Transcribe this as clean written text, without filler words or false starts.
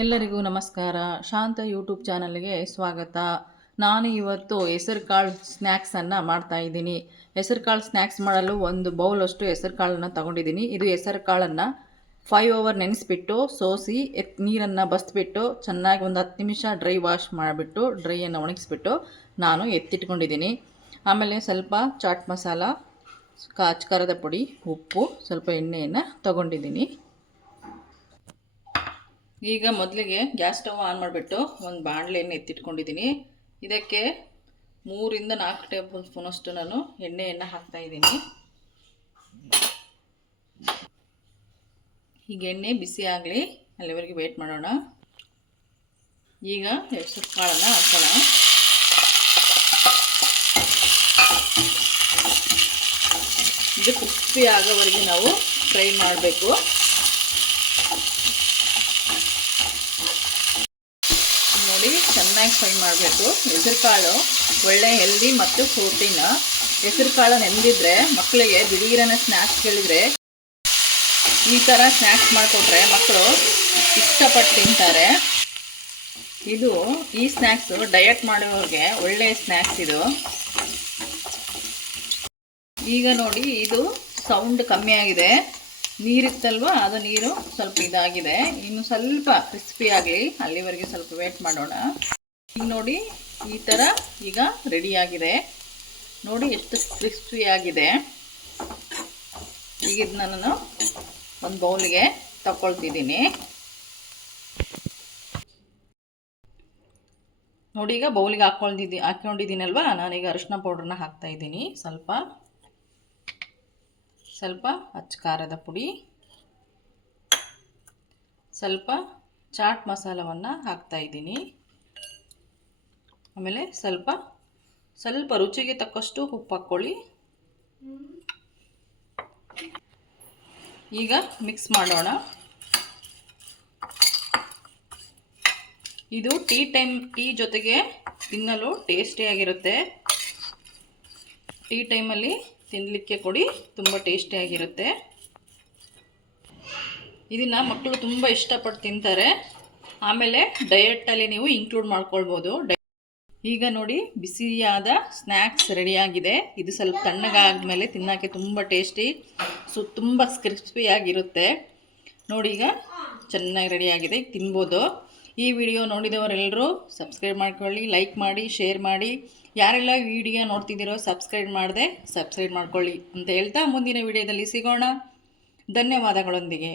ಎಲ್ಲರಿಗೂ ನಮಸ್ಕಾರ. ಶಾಂತ ಯೂಟ್ಯೂಬ್ ಚಾನಲ್ಗೆ ಸ್ವಾಗತ. ನಾನು ಇವತ್ತು ಹೆಸರುಕಾಳು ಸ್ನ್ಯಾಕ್ಸನ್ನು ಮಾಡ್ತಾಯಿದ್ದೀನಿ. ಹೆಸರುಕಾಳು ಸ್ನ್ಯಾಕ್ಸ್ ಮಾಡಲು ಒಂದು ಬೌಲಷ್ಟು ಹೆಸರುಕಾಳನ್ನು ತಗೊಂಡಿದ್ದೀನಿ. ಇದು ಹೆಸರುಕಾಳನ್ನು 5 hour ನೆನೆಸ್ಬಿಟ್ಟು ಸೋಸಿ ನೀರನ್ನು ಬಸ್ಬಿಟ್ಟು ಚೆನ್ನಾಗಿ ಒಂದು 10 ನಿಮಿಷ ಡ್ರೈ ವಾಶ್ ಮಾಡಿಬಿಟ್ಟು ಡ್ರೈಯನ್ನು ಒಣಗಿಸ್ಬಿಟ್ಟು ನಾನು ಎತ್ತಿಟ್ಕೊಂಡಿದ್ದೀನಿ. ಆಮೇಲೆ ಸ್ವಲ್ಪ ಚಾಟ್ ಮಸಾಲ, ಖಾರದ ಪುಡಿ, ಉಪ್ಪು, ಸ್ವಲ್ಪ ಎಣ್ಣೆಯನ್ನು ತಗೊಂಡಿದ್ದೀನಿ. ಈಗ ಮೊದಲಿಗೆ ಗ್ಯಾಸ್ ಸ್ಟವ್ ಆನ್ ಮಾಡಿಬಿಟ್ಟು ಒಂದು ಬಾಣಲೆಯನ್ನು ಎತ್ತಿಟ್ಕೊಂಡಿದ್ದೀನಿ. ಇದಕ್ಕೆ 3 ರಿಂದ 4 ಟೇಬಲ್ ಸ್ಪೂನಷ್ಟು ನಾನು ಎಣ್ಣೆಯನ್ನು ಹಾಕ್ತಾಯಿದ್ದೀನಿ. ಈಗ ಎಣ್ಣೆ ಬಿಸಿ ಆಗಲಿ, ಅಲ್ಲಿವರೆಗೆ ವೇಟ್ ಮಾಡೋಣ. ಈಗ ಹೆಸರು ಕಾಳನ್ನು ಹಾಕೋಣ. ಇದು ಕ್ರಿಸ್ಪಿ ಆಗೋವರೆಗೆ ನಾವು ಫ್ರೈ ಮಾಡಬೇಕು. ನೋಡಿ, ಚೆನ್ನಾಗಿ ಫ್ರೈ ಮಾಡಬೇಕು. ಹೆಸರುಕಾಳು ಒಳ್ಳೆ ಹೆಲ್ದಿ ಮತ್ತು ಪ್ರೋಟೀನ್. ಹೆಸರುಕಾಳು ನೆಂದಿದ್ರೆ ಮಕ್ಕಳಿಗೆ ದಿಢೀರನ ಸ್ನ್ಯಾಕ್ಸ್ ಕೇಳಿದರೆ ಈ ಥರ ಸ್ನ್ಯಾಕ್ಸ್ ಮಾಡಿಕೊಟ್ರೆ ಮಕ್ಕಳು ಇಷ್ಟಪಟ್ಟು ತಿಂತಾರೆ. ಈ ಸ್ನ್ಯಾಕ್ಸು ಡಯಟ್ ಮಾಡೋರಿಗೆ ಒಳ್ಳೆಯ ಸ್ನ್ಯಾಕ್ಸ್ ಇದು. ಈಗ ನೋಡಿ, ಇದು ಸೌಂಡ್ ಕಮ್ಮಿ ಆಗಿದೆ. ನೀರಿತ್ತಲ್ವ, ಅದು ನೀರು ಸ್ವಲ್ಪ ಇದಾಗಿದೆ. ಇನ್ನು ಸ್ವಲ್ಪ ಕ್ರಿಸ್ಪಿ ಆಗಲಿ, ಅಲ್ಲಿವರೆಗೆ ಸ್ವಲ್ಪ ವೇಟ್ ಮಾಡೋಣ. ಈಗ ನೋಡಿ, ಈ ಥರ ಈಗ ರೆಡಿಯಾಗಿದೆ. ನೋಡಿ ಎಷ್ಟು ಕ್ರಿಸ್ಪಿ ಆಗಿದೆ. ಈಗ ಇದನ್ನ ನಾನು ಒಂದು ಬೌಲಿಗೆ ತಗೊಳ್ತಿದ್ದೀನಿ. ನೋಡಿ, ಈಗ ಬೌಲಿಗೆ ಹಾಕ್ಕೊಂಡಿದ್ದೀನಲ್ವ, ನಾನೀಗ ಅರಿಶಿನ ಪೌಡ್ರನ್ನ ಹಾಕ್ತಾಯಿದ್ದೀನಿ. ಸ್ವಲ್ಪ ಅಚ್ಚ ಖಾರದ ಪುಡಿ, ಸ್ವಲ್ಪ ಚಾಟ್ ಮಸಾಲವನ್ನು ಹಾಕ್ತಾಯಿದ್ದೀನಿ. ಆಮೇಲೆ ಸ್ವಲ್ಪ ರುಚಿಗೆ ತಕ್ಕಷ್ಟು ಉಪ್ಪು ಹಾಕ್ಕೊಳ್ಳಿ. ಈಗ ಮಿಕ್ಸ್ ಮಾಡೋಣ. ಇದು ಟೀ ಜೊತೆಗೆ ತಿನ್ನಲು ಟೇಸ್ಟಿಯಾಗಿರುತ್ತೆ. ಟೀ ಟೈಮಲ್ಲಿ ತಿನ್ನಲಿಕ್ಕೆ ಕೊಡಿ, ತುಂಬ ಟೇಸ್ಟಿಯಾಗಿರುತ್ತೆ. ಇದನ್ನು ಮಕ್ಕಳು ತುಂಬ ಇಷ್ಟಪಟ್ಟು ತಿಂತಾರೆ. ಆಮೇಲೆ ಡಯೆಟ್ಟಲ್ಲಿ ನೀವು ಇನ್ಕ್ಲೂಡ್ ಮಾಡ್ಕೊಳ್ಬೋದು. ಈಗ ನೋಡಿ, ಬಿಸಿಯಾದ ಸ್ನ್ಯಾಕ್ಸ್ ರೆಡಿಯಾಗಿದೆ. ಇದು ಸ್ವಲ್ಪ ತಣ್ಣಗಾದ್ಮೇಲೆ ತಿನ್ನೋಕ್ಕೆ ತುಂಬ ಟೇಸ್ಟಿ, ತುಂಬ ಕ್ರಿಸ್ಪಿಯಾಗಿರುತ್ತೆ. ನೋಡಿ, ಈಗ ಚೆನ್ನಾಗಿ ರೆಡಿಯಾಗಿದೆ, ತಿನ್ಬೋದು. ಈ ವಿಡಿಯೋ ನೋಡಿದವರೆಲ್ಲರೂ ಸಬ್ಸ್ಕ್ರೈಬ್ ಮಾಡ್ಕೊಳ್ಳಿ, ಲೈಕ್ ಮಾಡಿ, ಶೇರ್ ಮಾಡಿ. ಯಾರೆಲ್ಲ ವಿಡಿಯೋ ನೋಡ್ತಿದ್ದೀರೋ ಸಬ್ಸ್ಕ್ರೈಬ್ ಮಾಡ್ಕೊಳ್ಳಿ ಅಂತ ಹೇಳ್ತಾ ಮುಂದಿನ ವಿಡಿಯೋದಲ್ಲಿ ಸಿಗೋಣ. ಧನ್ಯವಾದಗಳೊಂದಿಗೆ.